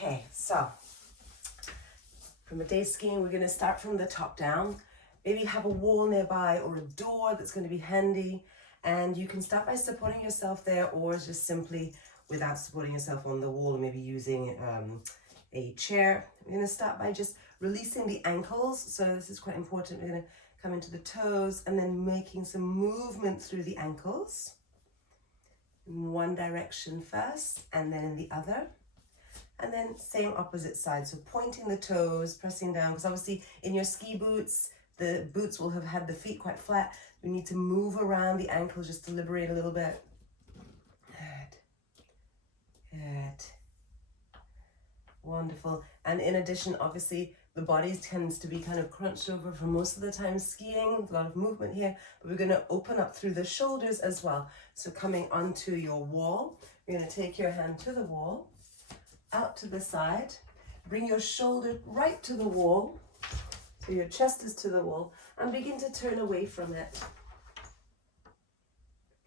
Okay, so from a day skiing, we're going to start from the top down. Maybe have a wall nearby or a door that's going to be handy, and you can start by supporting yourself there, or just simply without supporting yourself on the wall, maybe using a chair. We're going to start by just releasing the ankles. So this is quite important. We're going to come into the toes and then making some movement through the ankles. In one direction first and then in the other. And then same opposite side. So pointing the toes, pressing down, because obviously in your ski boots, the boots will have had the feet quite flat. We need to move around the ankles just to liberate a little bit. Good. Good. Wonderful. And in addition, obviously, the body tends to be kind of crunched over for most of the time skiing, a lot of movement here, but we're going to open up through the shoulders as well. So coming onto your wall, you're going to take your hand to the wall, out to the side, bring your shoulder right to the wall, so your chest is to the wall, and begin to turn away from it.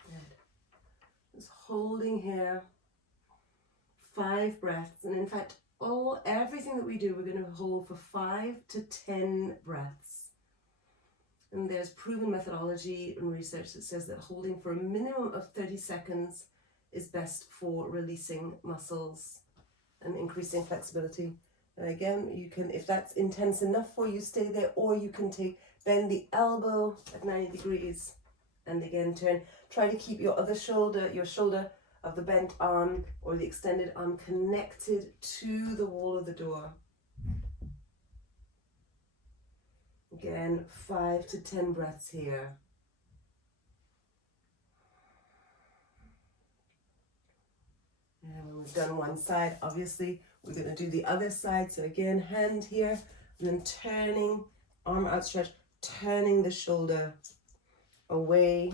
Good. Just holding here, 5 breaths, and in fact, everything that we do, we're going to hold for 5 to 10 breaths. And there's proven methodology and research that says that holding for a minimum of 30 seconds is best for releasing muscles and increasing flexibility. And again, you can, if that's intense enough for you, stay there, or you can bend the elbow at 90 degrees and again turn. Try to keep your other shoulder, your shoulder of the bent arm or the extended arm connected to the wall of the door. Again, 5 to 10 breaths here. And when we've done one side, obviously we're going to do the other side. So again, hand here, and then turning, arm outstretched, turning the shoulder away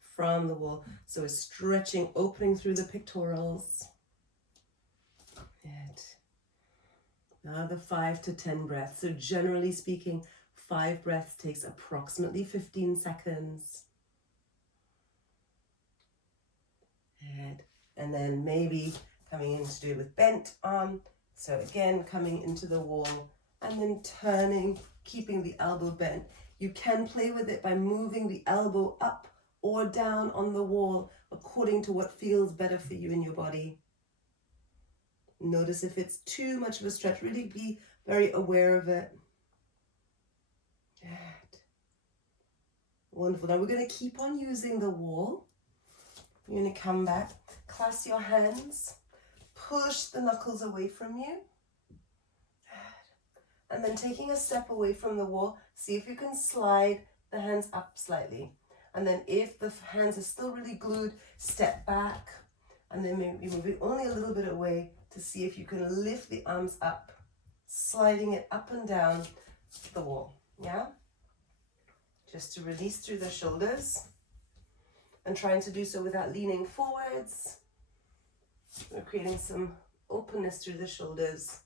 from the wall. So we're stretching, opening through the pectorals. Good. Another 5 to 10 breaths. So generally speaking, 5 breaths takes approximately 15 seconds. Good. And then maybe coming in to do it with bent arm. So again, coming into the wall and then turning, keeping the elbow bent. You can play with it by moving the elbow up or down on the wall according to what feels better for you in your body. Notice if it's too much of a stretch, really be very aware of it. Good. Wonderful. Now we're going to keep on using the wall. You're going to come back, clasp your hands, push the knuckles away from you. And then taking a step away from the wall, see if you can slide the hands up slightly. And then if the hands are still really glued, step back. And then maybe moving only a little bit away to see if you can lift the arms up, sliding it up and down the wall. Yeah? Just to release through the shoulders. And trying to do so without leaning forwards. We're creating some openness through the shoulders.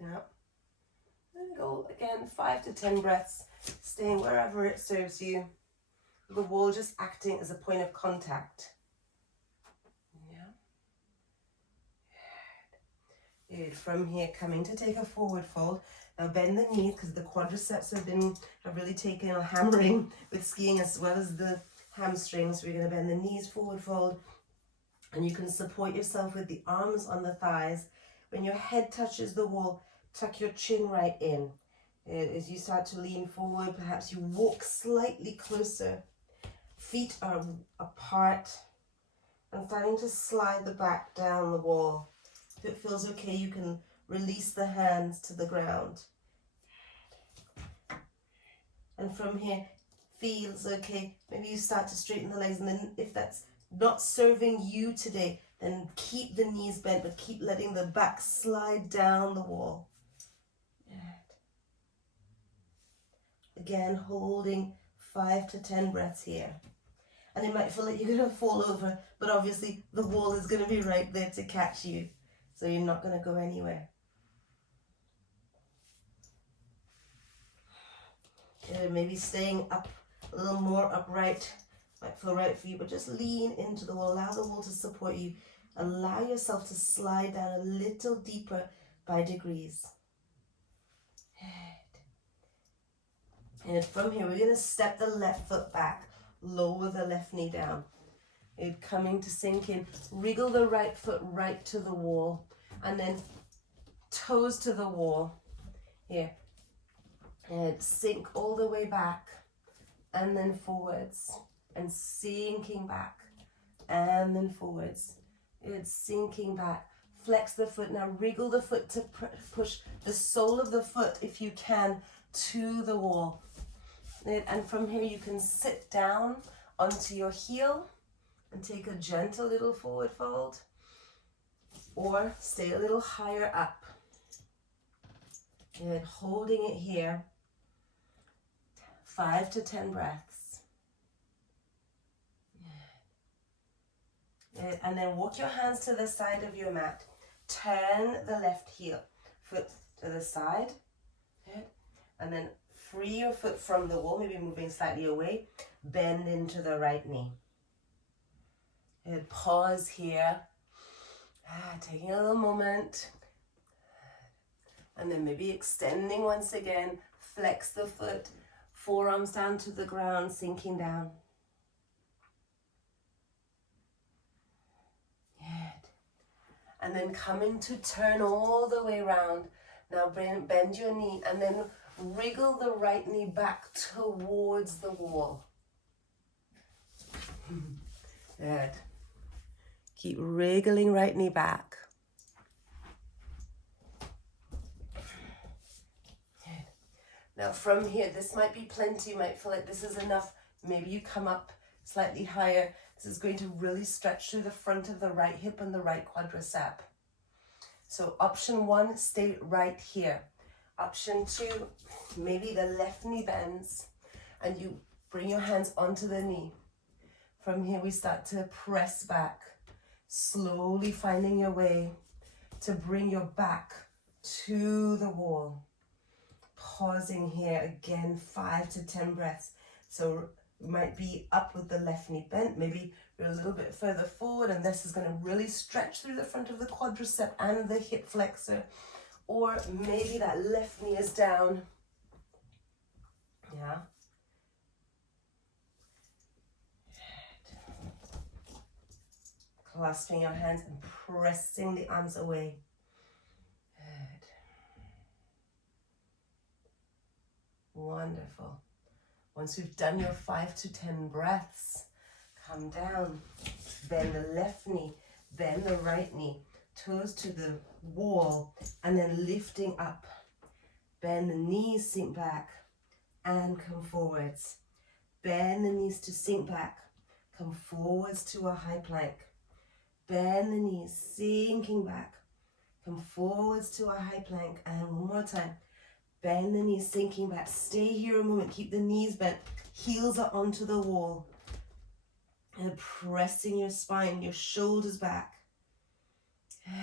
Yeah. And go again, 5 to 10 breaths, staying wherever it serves you. The wall just acting as a point of contact. Yeah. Good. Good. From here, coming to take a forward fold. Now bend the knees because the quadriceps have really taken a hammering with skiing as well as the hamstrings. We're going to bend the knees, forward fold, and you can support yourself with the arms on the thighs. When your head touches the wall, tuck your chin right in. As you start to lean forward, perhaps you walk slightly closer. Feet are apart and starting to slide the back down the wall. If it feels okay, you can release the hands to the ground. And from here, feels okay. Maybe you start to straighten the legs, and then if that's not serving you today, then keep the knees bent, but keep letting the back slide down the wall. Again, holding 5 to 10 breaths here. And it might feel like you're going to fall over, but obviously the wall is going to be right there to catch you. So you're not going to go anywhere. Maybe staying up a little more upright might feel right for you, but just lean into the wall. Allow the wall to support you. Allow yourself to slide down a little deeper by degrees. And from here, we're going to step the left foot back, lower the left knee down. And coming to sink in, wriggle the right foot right to the wall, and then toes to the wall. Here. And sink all the way back, and then forwards, and sinking back, and then forwards. It's sinking back. Flex the foot. Now wriggle the foot to push the sole of the foot, if you can, to the wall. And from here you can sit down onto your heel and take a gentle little forward fold, or stay a little higher up. And holding it here, 5 to 10 breaths. And then walk your hands to the side of your mat. Turn the left foot to the side. And then free your foot from the wall, maybe moving slightly away. Bend into the right knee. And pause here. Taking a little moment. And then maybe extending once again. Flex the foot. Forearms down to the ground, sinking down. Good. And then coming to turn all the way around. Now bend your knee and then wriggle the right knee back towards the wall. Good. Keep wriggling right knee back. Good. Now from here, this might be plenty. You might feel like this is enough. Maybe you come up slightly higher. This is going to really stretch through the front of the right hip and the right quadricep. So option 1, stay right here. Option 2, maybe the left knee bends and you bring your hands onto the knee. From here we start to press back, slowly finding your way to bring your back to the wall. Pausing here again, 5 to 10 breaths. So you might be up with the left knee bent, maybe you're a little bit further forward, and this is going to really stretch through the front of the quadricep and the hip flexor. Or maybe that left knee is down. Yeah. Clasping your hands and pressing the arms away. Good. Wonderful. Once we've done your 5 to 10 breaths, come down, bend the left knee, bend the right knee, toes to the wall, and then lifting up. Bend the knees, sink back, and come forwards. Bend the knees to sink back, come forwards to a high plank. Bend the knees, sinking back, come forwards to a high plank, and one more time. Bend the knees, sinking back. Stay here a moment. Keep the knees bent. Heels are onto the wall. And pressing your spine, your shoulders back. Good.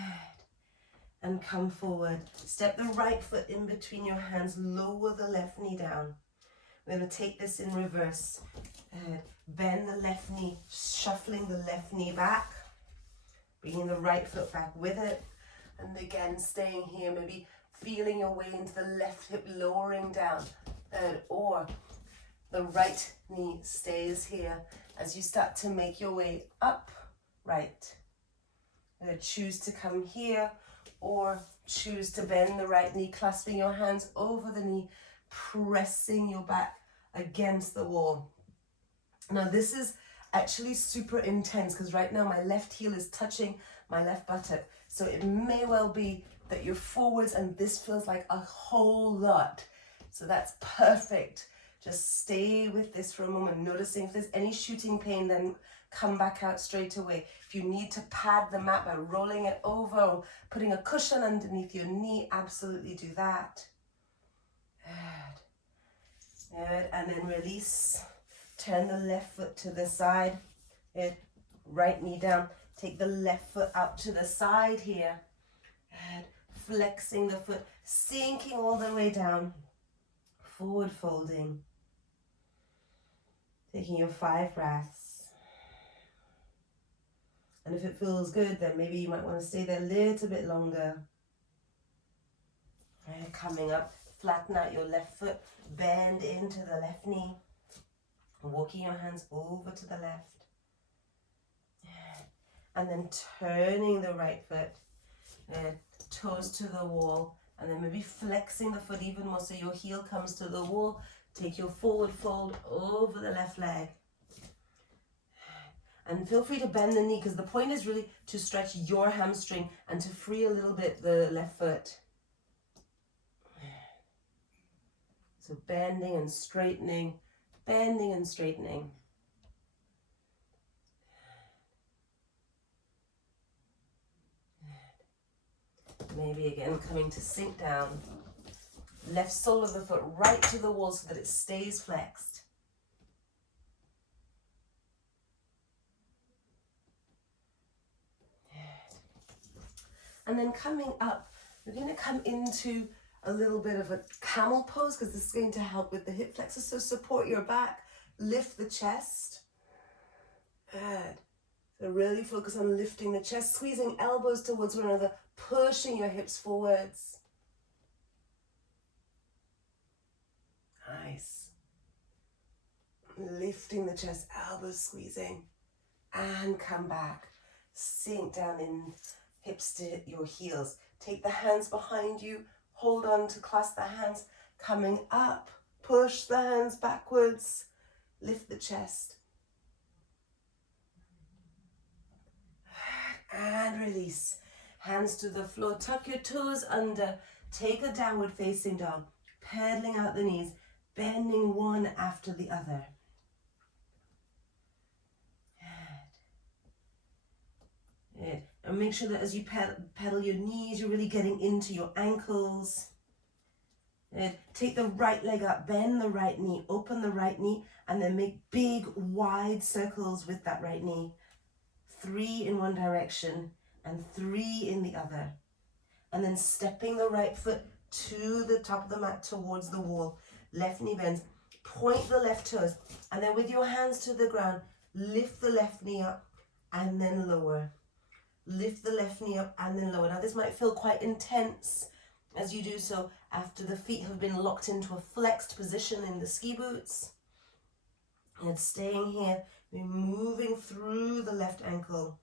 And come forward. Step the right foot in between your hands. Lower the left knee down. We're going to take this in reverse. Bend the left knee, shuffling the left knee back. Bringing the right foot back with it. And again, staying here, maybe feeling your way into the left hip, lowering down. Or the right knee stays here as you start to make your way up, right. Choose to come here or choose to bend the right knee, clasping your hands over the knee, pressing your back against the wall. Now this is actually super intense because right now my left heel is touching my left buttock. So it may well be that you're forwards and this feels like a whole lot. So that's perfect. Just stay with this for a moment, noticing if there's any shooting pain, then come back out straight away. If you need to pad the mat by rolling it over or putting a cushion underneath your knee, absolutely do that. Good. Good. And then release. Turn the left foot to the side. Good. Right knee down. Take the left foot out to the side here. Good. Flexing the foot, sinking all the way down. Forward folding. Taking your 5 breaths. And if it feels good, then maybe you might want to stay there a little bit longer. Right, coming up, flatten out your left foot, bend into the left knee, walking your hands over to the left. And then turning the right foot, toes to the wall, and then maybe flexing the foot even more so your heel comes to the wall. Take your forward fold over the left leg. And feel free to bend the knee, because the point is really to stretch your hamstring and to free a little bit the left foot. So bending and straightening, bending and straightening. Maybe again coming to sink down. Left sole of the foot right to the wall so that it stays flexed. And then coming up, we're going to come into a little bit of a camel pose, because this is going to help with the hip flexors. So support your back, lift the chest. Good. So really focus on lifting the chest, squeezing elbows towards one another, pushing your hips forwards. Nice. Lifting the chest, elbows squeezing, and come back. Sink down in, hips to your heels. Take the hands behind you, hold on to clasp the hands, coming up, push the hands backwards, lift the chest. And release. Hands to the floor, tuck your toes under, take a downward facing dog, pedaling out the knees, bending one after the other. Good. And make sure that as you pedal your knees, you're really getting into your ankles. Good. Take the right leg up, bend the right knee, open the right knee, and then make big, wide circles with that right knee. 3 in one direction and 3 in the other. And then stepping the right foot to the top of the mat towards the wall. Left knee bends, point the left toes, and then with your hands to the ground, lift the left knee up and then lower. Lift the left knee up and then lower. Now this might feel quite intense as you do so after the feet have been locked into a flexed position in the ski boots. And staying here, we're moving through the left ankle.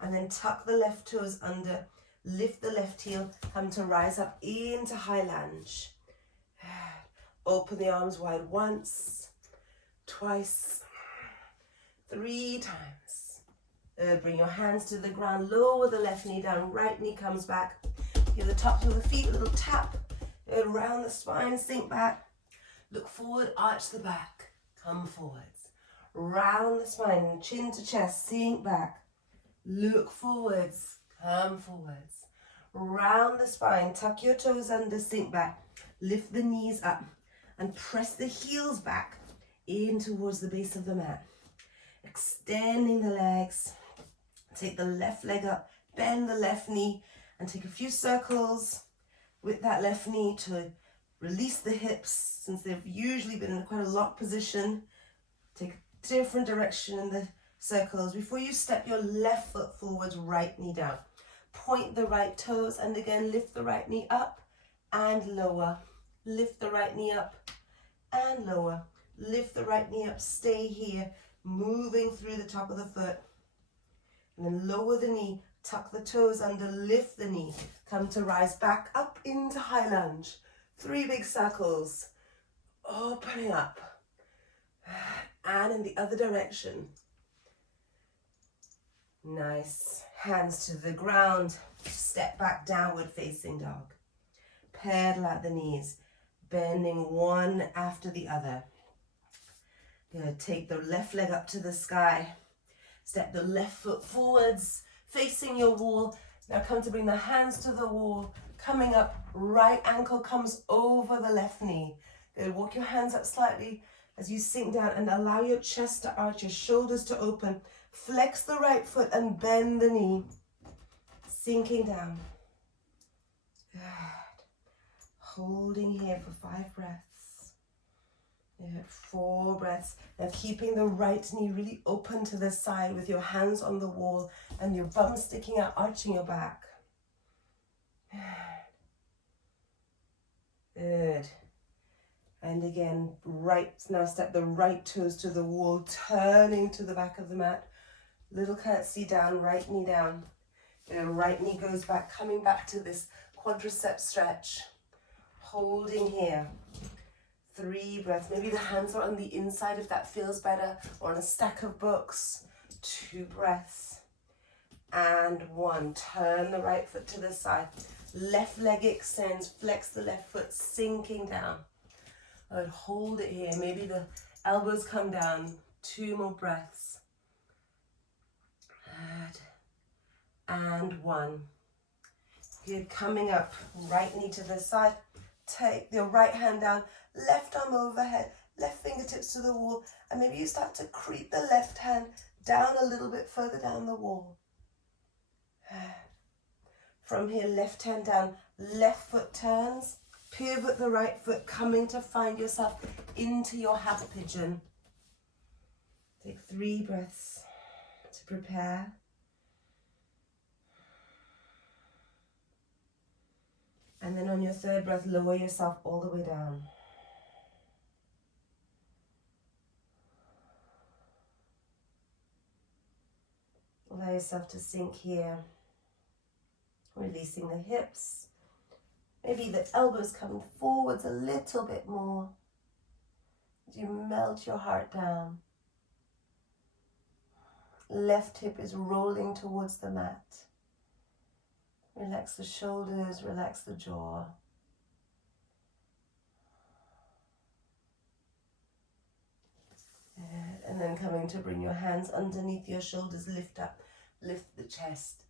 And then tuck the left toes under, lift the left heel, come to rise up into high lunge. Open the arms wide once, twice, 3 times. Bring your hands to the ground, lower the left knee down, right knee comes back. Give the tops of the feet a little tap, around the spine, sink back. Look forward, arch the back, come forwards. Round the spine, chin to chest, sink back. Look forwards, come forwards. Round the spine, tuck your toes under, sink back. Lift the knees up and press the heels back in towards the base of the mat. Extending the legs. Take the left leg up, bend the left knee, and take a few circles with that left knee to release the hips, since they've usually been in quite a locked position. Take a different direction in the circles. Before you step your left foot forwards, right knee down. Point the right toes, and again, lift the right knee up and lower. Lift the right knee up and lower. Lift the right knee up, stay here, moving through the top of the foot. And then lower the knee, tuck the toes under, lift the knee. Come to rise back up into high lunge. 3 big circles, opening up, and in the other direction. Nice, hands to the ground, step back, downward facing dog. Pedal out the knees, bending one after the other. Good, take the left leg up to the sky, step the left foot forwards, facing your wall. Now come to bring the hands to the wall, coming up, right ankle comes over the left knee. Good, walk your hands up slightly as you sink down and allow your chest to arch, your shoulders to open. Flex the right foot and bend the knee. Sinking down. Good. Holding here for 5 breaths. Good. 4 breaths. Now keeping the right knee really open to the side with your hands on the wall and your bum sticking out, arching your back. Good. And again, now step the right toes to the wall, turning to the back of the mat. Little curtsy down, right knee down. Right knee goes back, coming back to this quadricep stretch. Holding here. 3 breaths. Maybe the hands are on the inside if that feels better, or on a stack of books. 2 breaths. And 1. Turn the right foot to the side. Left leg extends. Flex the left foot, sinking down. I'd hold it here. Maybe the elbows come down. 2 more breaths. Good. And 1. Good. Coming up. Right knee to the side. Take your right hand down. Left arm overhead. Left fingertips to the wall. And maybe you start to creep the left hand down a little bit further down the wall. From here, left hand down. Left foot turns. Pivot the right foot, coming to find yourself into your half pigeon. Take 3 breaths to prepare. And then on your 3rd breath, lower yourself all the way down. Allow yourself to sink here. Releasing the hips. Maybe the elbows come forwards a little bit more. As you melt your heart down. Left hip is rolling towards the mat. Relax the shoulders, relax the jaw. And then coming to bring your hands underneath your shoulders, lift up, lift the chest.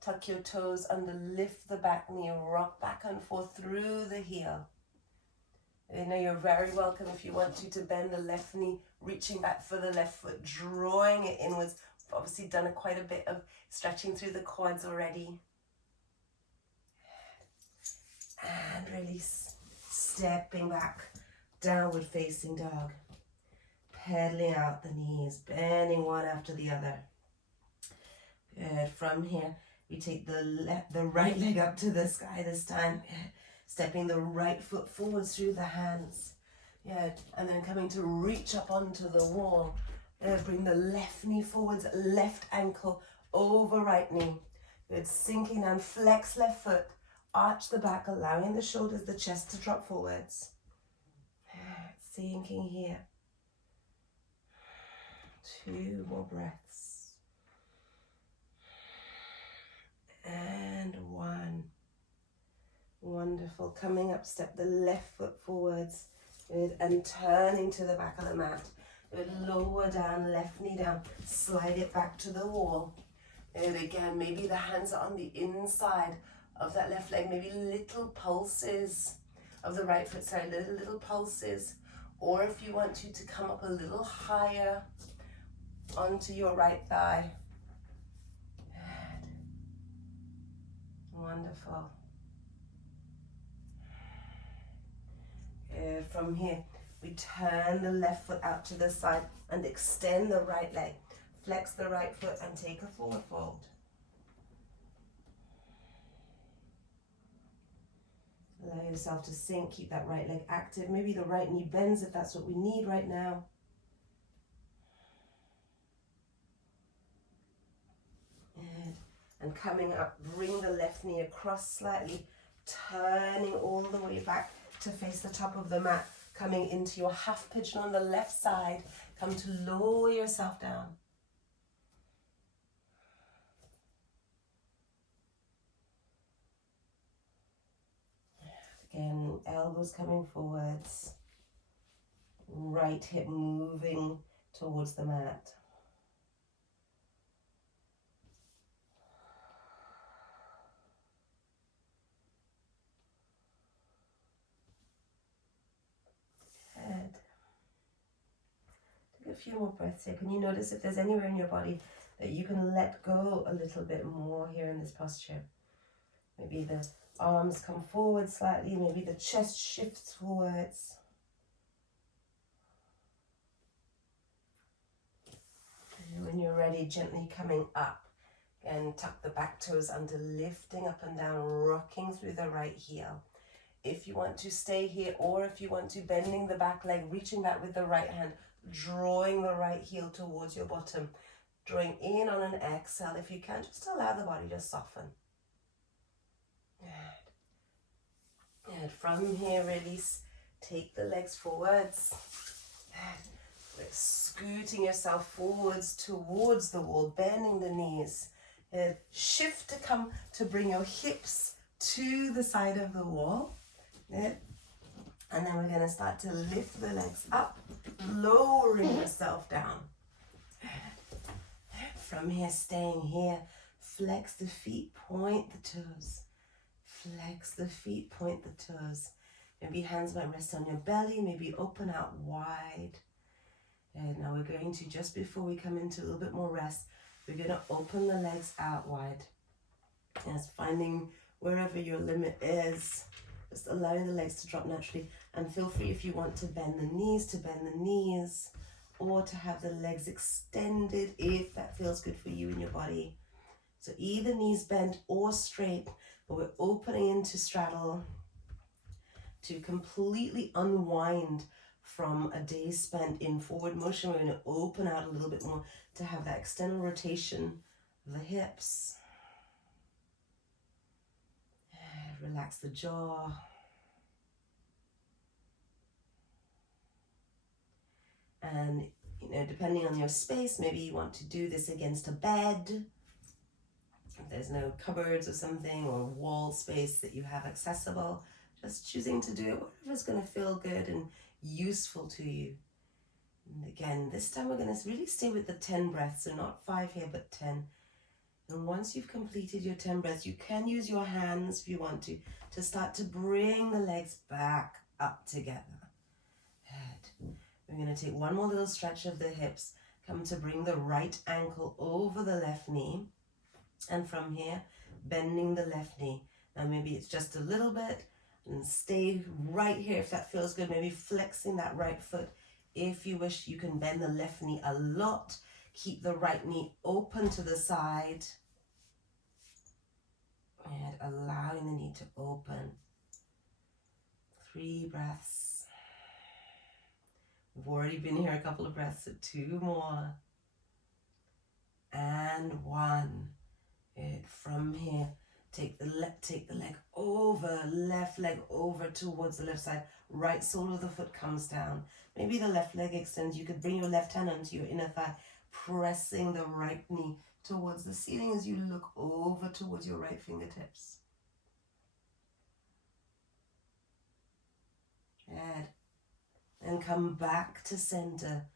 Tuck your toes under, lift the back knee, rock back and forth through the heel. You know, you're very welcome if you want to bend the left knee, reaching back for the left foot, drawing it inwards. We've obviously done quite a bit of stretching through the quads already. And release. Stepping back, downward facing dog. Pedaling out the knees, bending one after the other. Good. From here, we take the right leg up to the sky this time. Stepping the right foot forwards through the hands. Good. And then coming to reach up onto the wall. Bring the left knee forwards, left ankle over right knee. Good. Sinking down, flex left foot. Arch the back, allowing the shoulders, the chest to drop forwards. Sinking here. 2 more breaths. And 1. Wonderful. Coming up, step the left foot forwards. Good. And turning to the back of the mat. Good. Lower down, left knee down. Slide it back to the wall. And again, maybe the hands are on the inside of that left leg. Maybe little pulses of the right foot. Sorry, little pulses. Or if you want to come up a little higher onto your right thigh. Good. Wonderful. Good. From here, we turn the left foot out to the side and extend the right leg. Flex the right foot and take a forward fold. Allow yourself to sink, keep that right leg active. Maybe the right knee bends if that's what we need right now. Good. And coming up, bring the left knee across slightly, turning all the way back to face the top of the mat, coming into your half pigeon on the left side. Come to lower yourself down. Again, elbows coming forwards, right hip moving towards the mat. Good. Take a few more breaths here. Can you notice if there's anywhere in your body that you can let go a little bit more here in this posture? Maybe the arms come forward slightly, maybe the chest shifts forwards. And when you're ready, gently coming up and tuck the back toes under, lifting up and down, rocking through the right heel. If you want to stay here, or if you want to, bending the back leg, reaching back with the right hand, drawing the right heel towards your bottom, drawing in on an exhale. If you can, just allow the body to soften. Good. And from here, release. Take the legs forwards. Scooting yourself forwards towards the wall, bending the knees. Shift to come to bring your hips to the side of the wall. And then we're going to start to lift the legs up, lowering yourself down. From here, staying here, flex the feet, point the toes. Flex the feet, point the toes. Maybe hands might rest on your belly, maybe open out wide. And now we're going to, just before we come into a little bit more rest, we're going to open the legs out wide. Yes, finding wherever your limit is, just allowing the legs to drop naturally. And feel free, if you want to bend the knees, to bend the knees, or to have the legs extended if that feels good for you in your body. So either knees bent or straight, but we're opening into straddle to completely unwind from a day spent in forward motion. We're going to open out a little bit more to have that external rotation of the hips. Relax the jaw. And, you know, depending on your space, maybe you want to do this against a bed. If there's no cupboards or something, or wall space that you have accessible, just choosing to do it whatever's going to feel good and useful to you. And again, this time we're going to really stay with the 10 breaths, so not 5 here, but 10. And once you've completed your 10 breaths, you can use your hands, if you want to start to bring the legs back up together. Good. We're going to take one more little stretch of the hips, come to bring the right ankle over the left knee. And from here, bending the left knee. Now maybe it's just a little bit, and stay right here if that feels good. Maybe flexing that right foot. If you wish, you can bend the left knee a lot. Keep the right knee open to the side. And allowing the knee to open. 3 breaths. We've already been here a couple of breaths, so 2 more. And 1. Good. From here, take the leg over, left leg over towards the left side. Right sole of the foot comes down. Maybe the left leg extends. You could bring your left hand onto your inner thigh, pressing the right knee towards the ceiling as you look over towards your right fingertips. Good. And come back to center.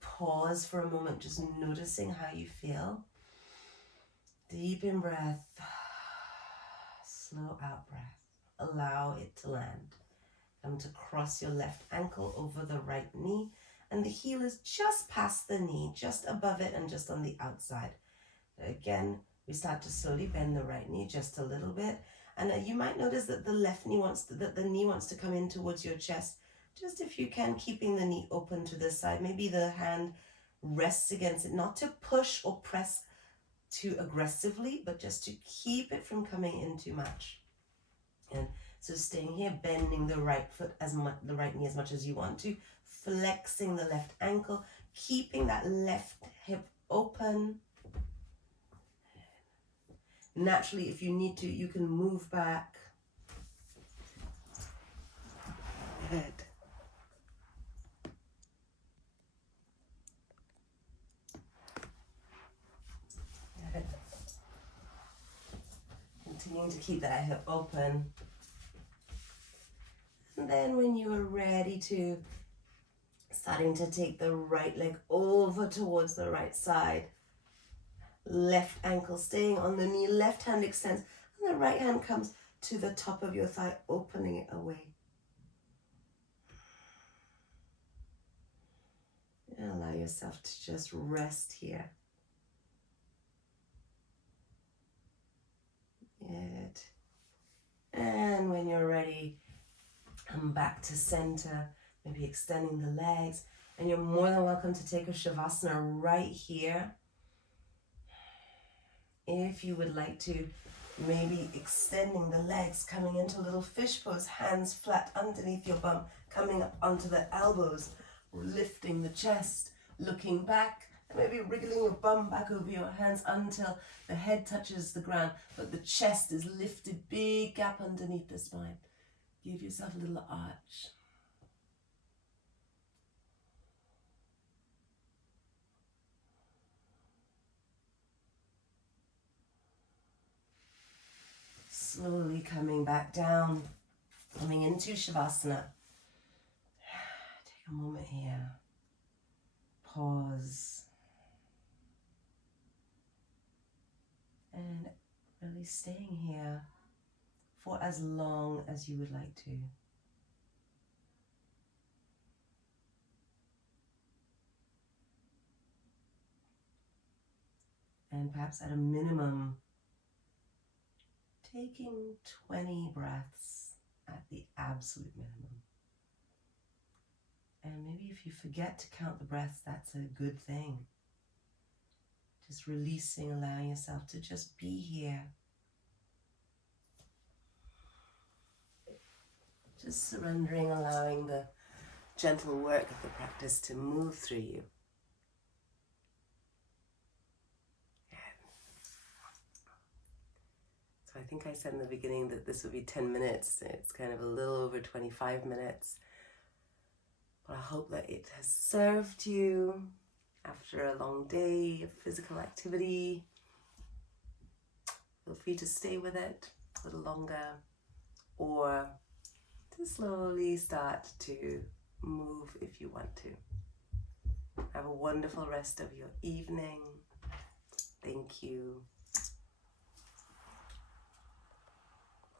Pause for a moment, just noticing how you feel. Deep in breath. Slow out breath. Allow it to land. Come to cross your left ankle over the right knee, and the heel is just past the knee, just above it and just on the outside. Again, we start to slowly bend the right knee just a little bit, and you might notice that the left knee wants to come in towards your chest. Just if you can, keeping the knee open to the side. Maybe the hand rests against it, not to push or press too aggressively, but just to keep it from coming in too much. And so staying here, bending the right foot the right knee as much as you want to, flexing the left ankle, keeping that left hip open. Naturally, if you need to, you can move back. Good. Continuing to keep that hip open. And then when you are ready to, starting to take the right leg over towards the right side. Left ankle staying on the knee, left hand extends, and the right hand comes to the top of your thigh, opening it away. And allow yourself to just rest here. Good. And when you're ready, come back to center, maybe extending the legs, and you're more than welcome to take a Shavasana right here. If you would like to, maybe extending the legs, coming into a little fish pose, hands flat underneath your bum, coming up onto the elbows, lifting the chest, looking back, and maybe wriggling your bum back over your hands until the head touches the ground, but the chest is lifted, big gap underneath the spine. Give yourself a little arch. Slowly coming back down, coming into Shavasana. Take a moment here. Pause. And really staying here for as long as you would like to. And perhaps at a minimum, taking 20 breaths at the absolute minimum. And maybe if you forget to count the breaths, that's a good thing. Just releasing, allowing yourself to just be here. Just surrendering, allowing the gentle work of the practice to move through you. So I think I said in the beginning that this would be 10 minutes. It's kind of a little over 25 minutes. But I hope that it has served you after a long day of physical activity. Feel free to stay with it a little longer, or to slowly start to move if you want to. Have a wonderful rest of your evening. Thank you.